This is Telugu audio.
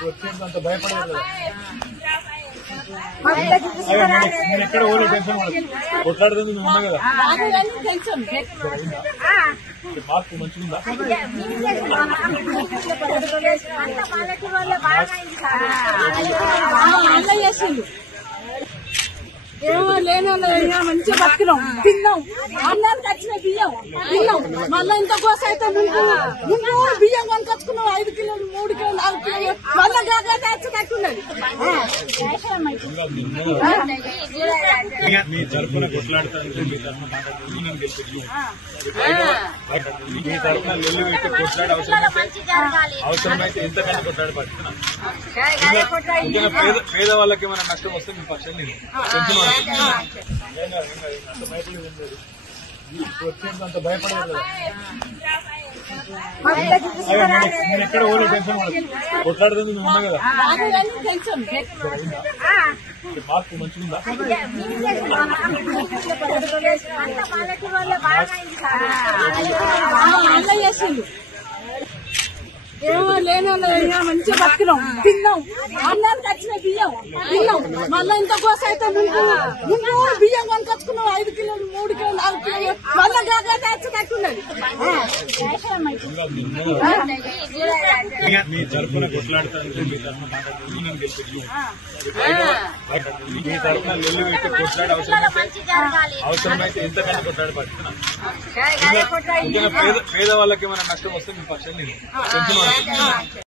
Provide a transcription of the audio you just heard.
వచ్చేది అంత భయపడేది లేదు. అయ్యో, నేను- నేను ఎక్కడ ఓలే టెన్షన్ పడదు. కొట్లాడుతుంది నువ్వు ఉన్నా కదా ఈ మార్పు మంచిగుందా? ఏమో మంచిగా బతికినాం. తిన్నాం. అన్నానికి వచ్చిన బియ్యం. తిన్నాం. మళ్ళీ ఇంత కోసం అయితే ముందు ముందు బియ్యం కొనుకొచ్చుకున్నాం ఐదు కిలోలు మూడు కిలోలు నాలుగు కిలోలు. మీ తరఫున కొట్లాడుతాను మీ తరఫున మీ తరఫున పెట్టి కొట్లాడే అవసరం అవసరమైతే ఎంతకన్నా కొట్లాడి పడుతున్నా పేదవాళ్ళకి ఏమైనా నష్టం వస్తే మీ పక్షం నేను టెన్షన్ అంత భయపడలేదు కొట్లాడుతుంది మార్పు మంచిగుందా ఏమో లేని మంచిగా బతికినాం తిన్నాం అన్నానికి వచ్చిన బియ్యం తిన్నాం మళ్ళీ ఇంత కోసం అయితే ముందు ముందు బియ్యం కొనుకొచ్చుకున్నాం ఐదు కిలోలు మూడు కిలోలు నాలుగు కిలోలు. మీ తరఫున కొట్లాడుతాను మీ తరఫున మీ తరఫున పెట్టి కొట్లాడే అవసరం అవసరమైతే ఎంతకన్నా పేదవాళ్ళకి ఏమైనా నష్టం వస్తే మీ పక్షం నేను టెన్షన్ పడదు.